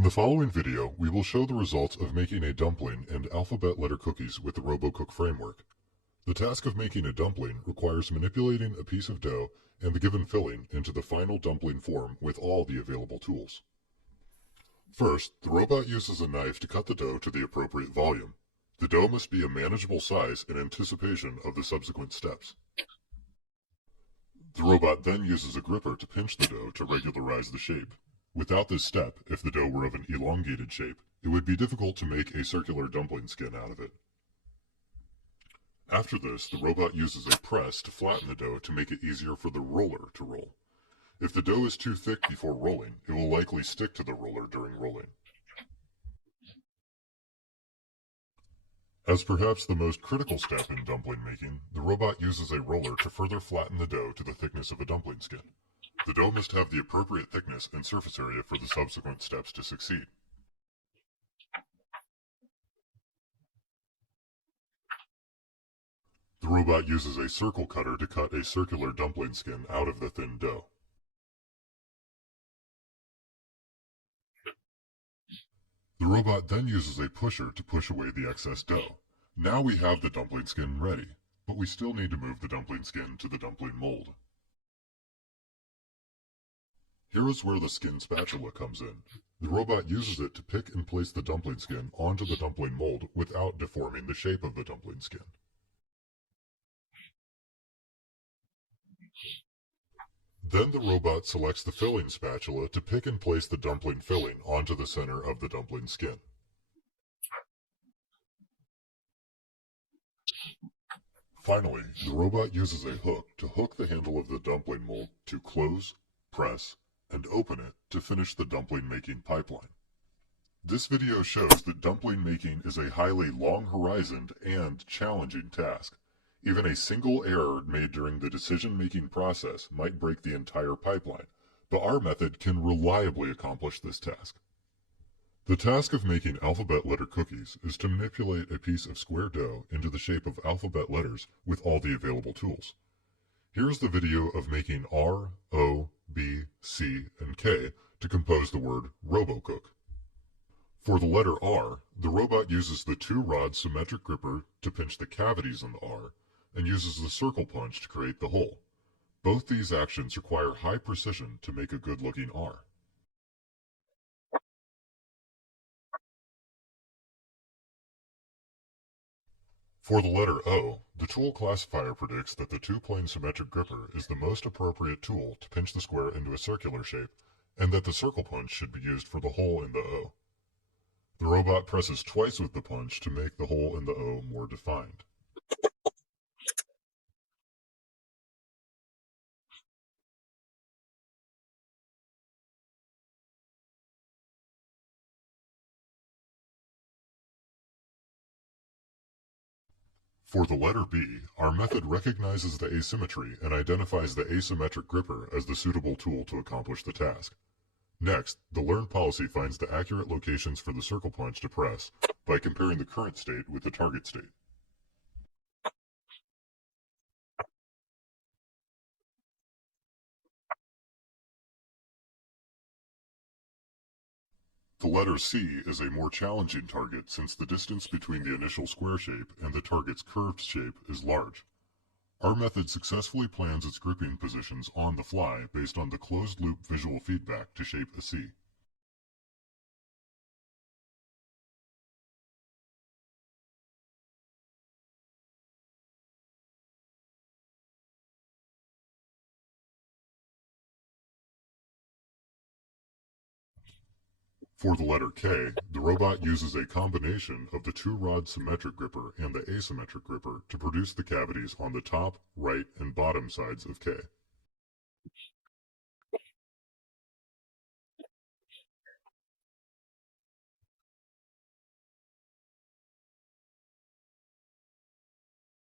In the following video, we will show the results of making a dumpling and alphabet letter cookies with the RoboCook framework. The task of making a dumpling requires manipulating a piece of dough and the given filling into the final dumpling form with all the available tools. First, the robot uses a knife to cut the dough to the appropriate volume. The dough must be a manageable size in anticipation of the subsequent steps. The robot then uses a gripper to pinch the dough to regularize the shape. Without this step, if the dough were of an elongated shape, it would be difficult to make a circular dumpling skin out of it. After this, the robot uses a press to flatten the dough to make it easier for the roller to roll. If the dough is too thick before rolling, it will likely stick to the roller during rolling. As perhaps the most critical step in dumpling making, the robot uses a roller to further flatten the dough to the thickness of a dumpling skin. The dough must have the appropriate thickness and surface area for the subsequent steps to succeed. The robot uses a circle cutter to cut a circular dumpling skin out of the thin dough. The robot then uses a pusher to push away the excess dough. Now we have the dumpling skin ready, but we still need to move the dumpling skin to the dumpling mold. Here is where the skin spatula comes in. The robot uses it to pick and place the dumpling skin onto the dumpling mold without deforming the shape of the dumpling skin. Then the robot selects the filling spatula to pick and place the dumpling filling onto the center of the dumpling skin. Finally, the robot uses a hook to hook the handle of the dumpling mold to close, press, and open it to finish the dumpling making pipeline. This video shows that dumpling making is a highly long-horizoned and challenging task. Even a single error made during the decision-making process might break the entire pipeline, but our method can reliably accomplish this task. The task of making alphabet letter cookies is to manipulate a piece of square dough into the shape of alphabet letters with all the available tools. Here's the video of making R, O, B, C, and K to compose the word RoboCook. For the letter R, the robot uses the two-rod symmetric gripper to pinch the cavities in the R and uses the circle punch to create the hole. Both these actions require high precision to make a good-looking R. For the letter O, the tool classifier predicts that the two-plane symmetric gripper is the most appropriate tool to pinch the square into a circular shape, and that the circle punch should be used for the hole in the O. The robot presses twice with the punch to make the hole in the O more defined. For the letter B, our method recognizes the asymmetry and identifies the asymmetric gripper as the suitable tool to accomplish the task. Next, the learn policy finds the accurate locations for the circle punch to press by comparing the current state with the target state. The letter C is a more challenging target since the distance between the initial square shape and the target's curved shape is large. Our method successfully plans its gripping positions on the fly based on the closed-loop visual feedback to shape a C. For the letter K, the robot uses a combination of the two-rod symmetric gripper and the asymmetric gripper to produce the cavities on the top, right, and bottom sides of K.